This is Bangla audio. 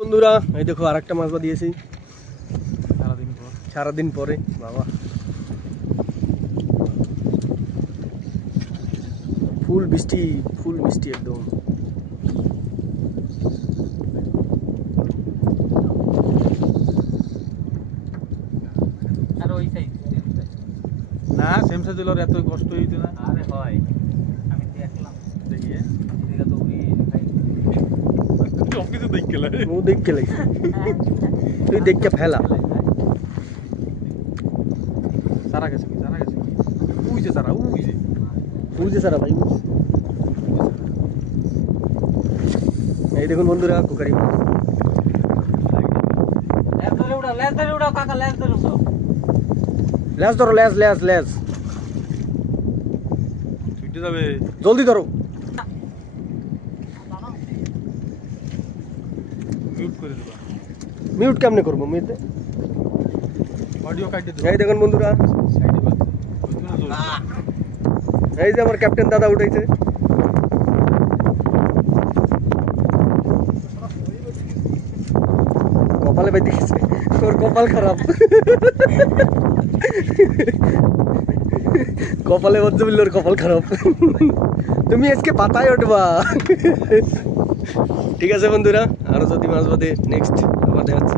বন্ধুরা এই দেখো আরেকটা মাছ দিয়েছি সারাদিন পরে বাবা ফুল বৃষ্টি একদম আর ওই সাইজ না সেম সাইজ হলো এত কষ্ট হইতো না। আরে হয় আমি দেখলাম দেখি এদিকে তো ওই সব কিছু দেখতে লাগে ও দেখকে লাগছে তুই দেখকে ফেলা সারা গেছে উই যে সারা বুঝছে সারা ভাই এই দেখুন বন্ধুরা কুকারি মাছ লেজ ধরে উড়াও কাকা লেজ ধরে উড়াও লেজ ধরো লেজ ছুটে যাবে জলদি ধরো মিউট করে দেবা মিউট কেমনে করবো মিউটে অডিও কাটে দেবা এই দেখুন বন্ধুরা সাইডে বাদ ওইগুলো জোর এই যে আমার ক্যাপ্টেন দাদা উঠেছে কপালে বেঁধে গেছে তোর কপাল খারাপ কপালে বলতে বললো ওর কপাল খারাপ তুমি আজকে পাতায় উঠবা ঠিক আছে বন্ধুরা আরো যদি মাছ বাদে নেক্সট আবার দেখাচ্ছি